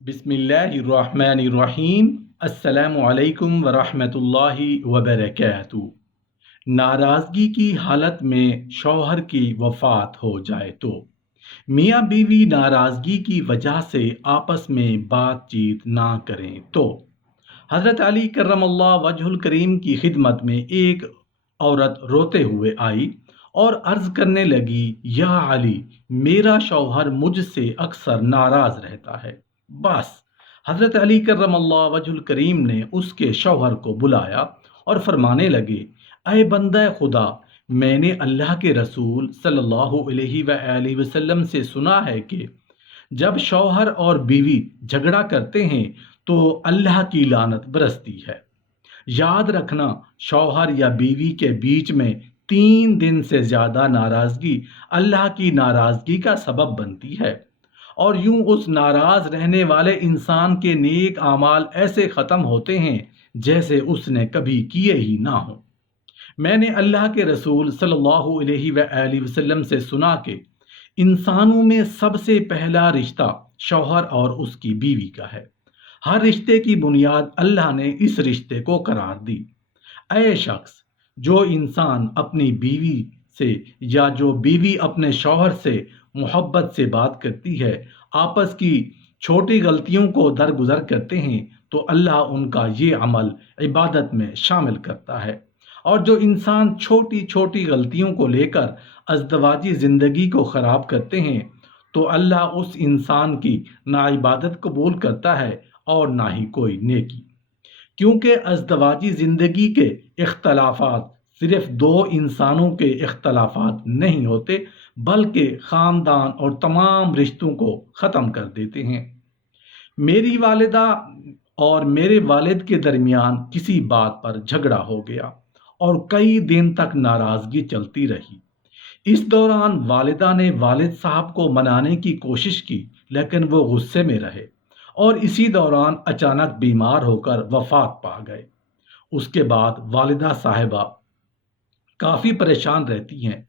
بسم اللہ الرحمن الرحیم۔ السلام علیکم ورحمۃ اللہ وبرکاتہ۔ ناراضگی کی حالت میں شوہر کی وفات ہو جائے تو میاں بیوی ناراضگی کی وجہ سے آپس میں بات چیت نہ کریں تو حضرت علی کرم اللہ وجہ الکریم کی خدمت میں ایک عورت روتے ہوئے آئی اور عرض کرنے لگی، یا علی، میرا شوہر مجھ سے اکثر ناراض رہتا ہے۔ بس حضرت علی کرم اللہ وجہ الکریم نے اس کے شوہر کو بلایا اور فرمانے لگے، اے بندہ خدا، میں نے اللہ کے رسول صلی اللہ علیہ وآلہ وسلم سے سنا ہے کہ جب شوہر اور بیوی جھگڑا کرتے ہیں تو اللہ کی لعنت برستی ہے۔ یاد رکھنا، شوہر یا بیوی کے بیچ میں 3 دن سے زیادہ ناراضگی اللہ کی ناراضگی کا سبب بنتی ہے، اور یوں اس ناراض رہنے والے انسان کے نیک اعمال ایسے ختم ہوتے ہیں جیسے اس نے کبھی کیے ہی نہ ہوں۔ میں نے اللہ کے رسول صلی اللہ علیہ وآلہ وسلم سے سنا کہ انسانوں میں سب سے پہلا رشتہ شوہر اور اس کی بیوی کا ہے۔ ہر رشتے کی بنیاد اللہ نے اس رشتے کو قرار دی۔ اے شخص، جو انسان اپنی بیوی سے یا جو بیوی اپنے شوہر سے محبت سے بات کرتی ہے، آپس کی چھوٹی غلطیوں کو درگزر کرتے ہیں تو اللہ ان کا یہ عمل عبادت میں شامل کرتا ہے، اور جو انسان چھوٹی چھوٹی غلطیوں کو لے کر ازدواجی زندگی کو خراب کرتے ہیں تو اللہ اس انسان کی نہ عبادت قبول کرتا ہے اور نہ ہی کوئی نیکی، کیونکہ ازدواجی زندگی کے اختلافات صرف دو انسانوں کے اختلافات نہیں ہوتے بلکہ خاندان اور تمام رشتوں کو ختم کر دیتے ہیں۔ میری والدہ اور میرے والد کے درمیان کسی بات پر جھگڑا ہو گیا اور کئی دن تک ناراضگی چلتی رہی۔ اس دوران والدہ نے والد صاحب کو منانے کی کوشش کی لیکن وہ غصے میں رہے اور اسی دوران اچانک بیمار ہو کر وفات پا گئے۔ اس کے بعد والدہ صاحبہ کافی پریشان رہتی ہیں۔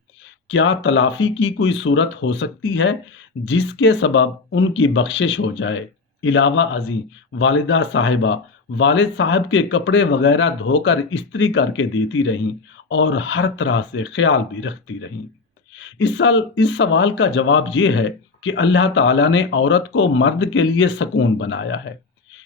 کیا تلافی کی کوئی صورت ہو سکتی ہے جس کے سبب ان کی بخشش ہو جائے؟ علاوہ ازیں والدہ صاحبہ والد صاحب کے کپڑے وغیرہ دھو کر استری کر کے دیتی رہیں اور ہر طرح سے خیال بھی رکھتی رہیں۔ اس سوال کا جواب یہ ہے کہ اللہ تعالیٰ نے عورت کو مرد کے لیے سکون بنایا ہے۔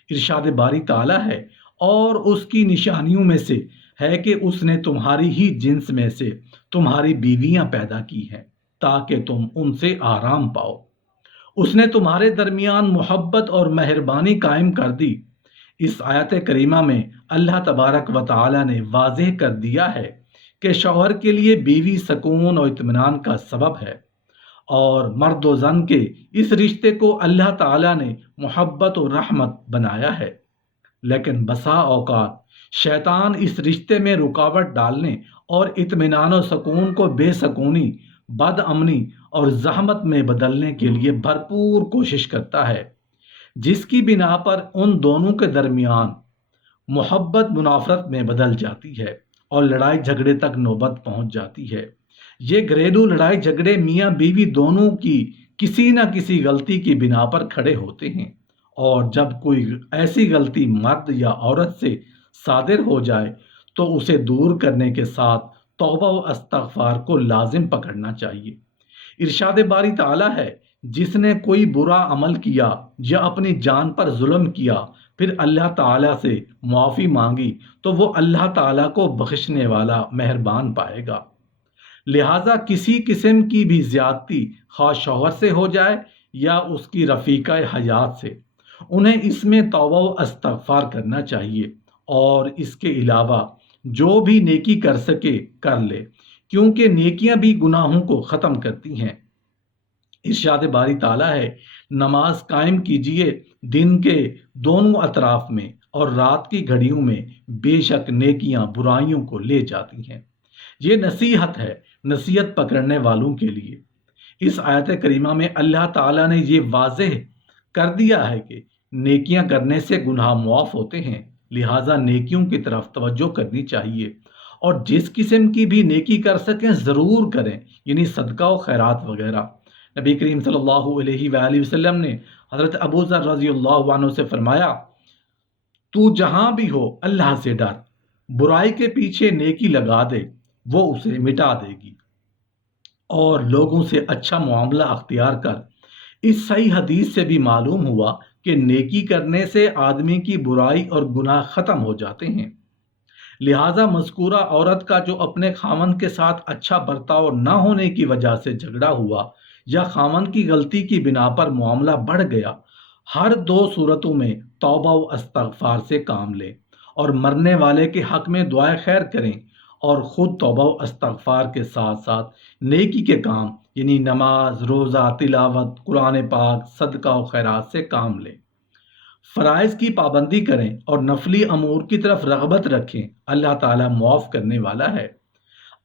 ارشاد باری تعالیٰ ہے، اور اس کی نشانیوں میں سے ہے کہ اس نے تمہاری ہی جنس میں سے تمہاری بیویاں پیدا کی ہیں تاکہ تم ان سے آرام پاؤ۔ اس نے تمہارے درمیان محبت اور مہربانی قائم کر دی۔ اس آیت کریمہ میں اللہ تبارک و تعالی نے واضح کر دیا ہے کہ شوہر کے لیے بیوی سکون اور اطمینان کا سبب ہے، اور مرد و زن کے اس رشتے کو اللہ تعالی نے محبت و رحمت بنایا ہے۔ لیکن بسا اوقات شیطان اس رشتے میں رکاوٹ ڈالنے اور اطمینان و سکون کو بے سکونی، بد امنی اور زحمت میں بدلنے کے لیے بھرپور کوشش کرتا ہے، جس کی بنا پر ان دونوں کے درمیان محبت منافرت میں بدل جاتی ہے اور لڑائی جھگڑے تک نوبت پہنچ جاتی ہے۔ یہ گھریلو لڑائی جھگڑے میاں بیوی دونوں کی کسی نہ کسی غلطی کی بنا پر کھڑے ہوتے ہیں، اور جب کوئی ایسی غلطی مرد یا عورت سے صادر ہو جائے تو اسے دور کرنے کے ساتھ توبہ و استغفار کو لازم پکڑنا چاہیے۔ ارشاد باری تعالیٰ ہے، جس نے کوئی برا عمل کیا یا اپنی جان پر ظلم کیا پھر اللہ تعالیٰ سے معافی مانگی تو وہ اللہ تعالیٰ کو بخشنے والا مہربان پائے گا۔ لہٰذا کسی قسم کی بھی زیادتی خواہ شوہر سے ہو جائے یا اس کی رفیقہ حیات سے، انہیں اس میں توبہ و استغفار کرنا چاہیے، اور اس کے علاوہ جو بھی نیکی کر سکے کر لے، کیونکہ نیکیاں بھی گناہوں کو ختم کرتی ہیں۔ ارشاد باری تعالیٰ ہے، نماز قائم کیجئے دن کے دونوں اطراف میں اور رات کی گھڑیوں میں، بے شک نیکیاں برائیوں کو لے جاتی ہیں۔ یہ نصیحت ہے نصیحت پکڑنے والوں کے لیے۔ اس آیت کریمہ میں اللہ تعالیٰ نے یہ واضح کر دیا ہے کہ نیکیاں کرنے سے گناہ معاف ہوتے ہیں، لہٰذا نیکیوں کی طرف توجہ کرنی چاہیے، اور جس قسم کی بھی نیکی کر سکیں ضرور کریں، یعنی صدقہ و خیرات وغیرہ۔ نبی کریم صلی اللہ علیہ وآلہ وسلم نے حضرت ابو ذر رضی اللہ عنہ سے فرمایا، تو جہاں بھی ہو اللہ سے ڈر، برائی کے پیچھے نیکی لگا دے، وہ اسے مٹا دے گی، اور لوگوں سے اچھا معاملہ اختیار کر۔ اس صحیح حدیث سے بھی معلوم ہوا کہ نیکی کرنے سے آدمی کی برائی اور گناہ ختم ہو جاتے ہیں۔ لہذا مذکورہ عورت کا جو اپنے خامند کے ساتھ اچھا برتاؤ نہ ہونے کی وجہ سے جھگڑا ہوا یا خامند کی غلطی کی بنا پر معاملہ بڑھ گیا، ہر دو صورتوں میں توبہ و استغفار سے کام لیں اور مرنے والے کے حق میں دعائے خیر کریں، اور خود توبہ و استغفار کے ساتھ ساتھ نیکی کے کام یعنی نماز، روزہ، تلاوت قرآن پاک، صدقہ و خیرات سے کام لیں۔ فرائض کی پابندی کریں اور نفلی امور کی طرف رغبت رکھیں، اللہ تعالیٰ معاف کرنے والا ہے۔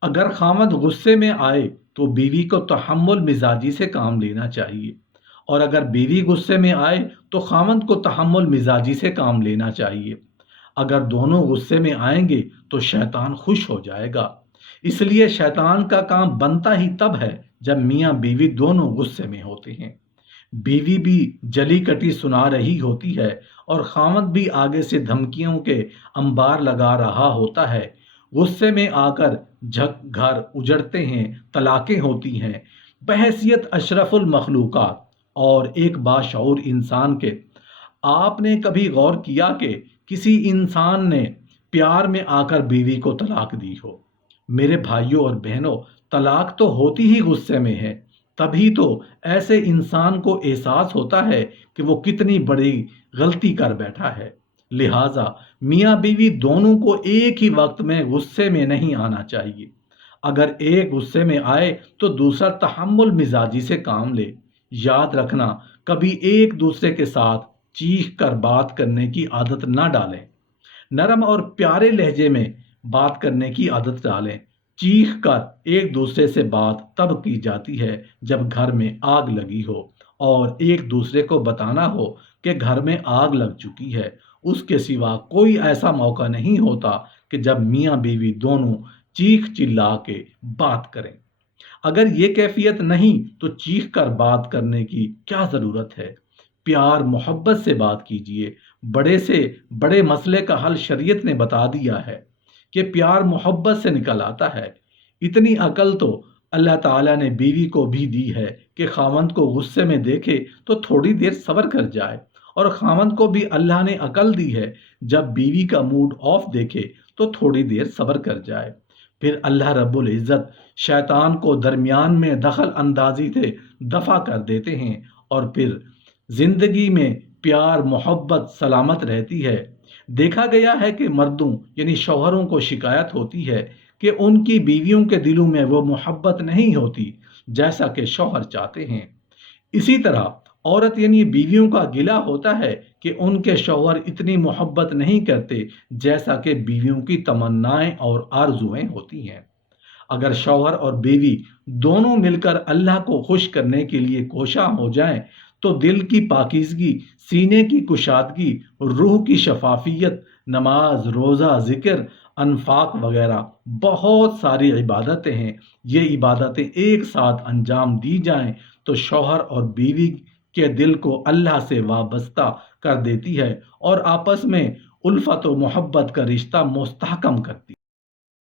اگر خامد غصے میں آئے تو بیوی کو تحمل مزاجی سے کام لینا چاہیے، اور اگر بیوی غصے میں آئے تو خامد کو تحمل مزاجی سے کام لینا چاہیے۔ اگر دونوں غصے میں آئیں گے تو شیطان خوش ہو جائے گا، اس لیے شیطان کا کام بنتا ہی تب ہے جب میاں بیوی دونوں غصے میں ہوتے ہیں۔ بیوی بھی جلی کٹی سنا رہی ہوتی ہے اور خامد بھی آگے سے دھمکیوں کے انبار لگا رہا ہوتا ہے۔ غصے میں آ کر گھر اجڑتے ہیں، طلاقیں ہوتی ہیں۔ بحیثیت اشرف المخلوقات اور ایک باشعور انسان کے، آپ نے کبھی غور کیا کہ کسی انسان نے پیار میں آ کر بیوی کو طلاق دی ہو؟ میرے بھائیوں اور بہنوں، طلاق تو ہوتی ہی غصے میں ہے، تبھی تو ایسے انسان کو احساس ہوتا ہے کہ وہ کتنی بڑی غلطی کر بیٹھا ہے۔ لہٰذا میاں بیوی دونوں کو ایک ہی وقت میں غصے میں نہیں آنا چاہیے۔ اگر ایک غصے میں آئے تو دوسرا تحمل مزاجی سے کام لے۔ یاد رکھنا، کبھی ایک دوسرے کے ساتھ چیخ کر بات کرنے کی عادت نہ ڈالیں۔ نرم اور پیارے لہجے میں بات کرنے کی عادت ڈالیں۔ چیخ کر ایک دوسرے سے بات تب کی جاتی ہے جب گھر میں آگ لگی ہو اور ایک دوسرے کو بتانا ہو کہ گھر میں آگ لگ چکی ہے۔ اس کے سوا کوئی ایسا موقع نہیں ہوتا کہ جب میاں بیوی دونوں چیخ چلا کے بات کریں۔ اگر یہ کیفیت نہیں تو چیخ کر بات کرنے کی کیا ضرورت ہے؟ پیار محبت سے بات کیجیے۔ بڑے سے بڑے مسئلے کا حل شریعت نے بتا دیا ہے کہ پیار محبت سے نکل آتا ہے۔ اتنی عقل تو اللہ تعالیٰ نے بیوی کو بھی دی ہے کہ خاوند کو غصے میں دیکھے تو تھوڑی دیر صبر کر جائے، اور خاوند کو بھی اللہ نے عقل دی ہے، جب بیوی کا موڈ آف دیکھے تو تھوڑی دیر صبر کر جائے۔ پھر اللہ رب العزت شیطان کو درمیان میں دخل اندازی سے دفع کر دیتے ہیں، اور پھر زندگی میں پیار محبت سلامت رہتی ہے۔ دیکھا گیا ہے کہ مردوں یعنی شوہروں کو شکایت ہوتی ہے کہ ان کی بیویوں کے دلوں میں وہ محبت نہیں ہوتی جیسا کہ شوہر چاہتے ہیں۔ اسی طرح عورت یعنی بیویوں کا گلہ ہوتا ہے کہ ان کے شوہر اتنی محبت نہیں کرتے جیسا کہ بیویوں کی تمنائیں اور آرزوئیں ہوتی ہیں۔ اگر شوہر اور بیوی دونوں مل کر اللہ کو خوش کرنے کے لیے کوشاں ہو جائیں تو دل کی پاکیزگی، سینے کی کشادگی، روح کی شفافیت، نماز، روزہ، ذکر، انفاق وغیرہ بہت ساری عبادتیں ہیں۔ یہ عبادتیں ایک ساتھ انجام دی جائیں تو شوہر اور بیوی کے دل کو اللہ سے وابستہ کر دیتی ہے اور آپس میں الفت و محبت کا رشتہ مستحکم کرتی ہے۔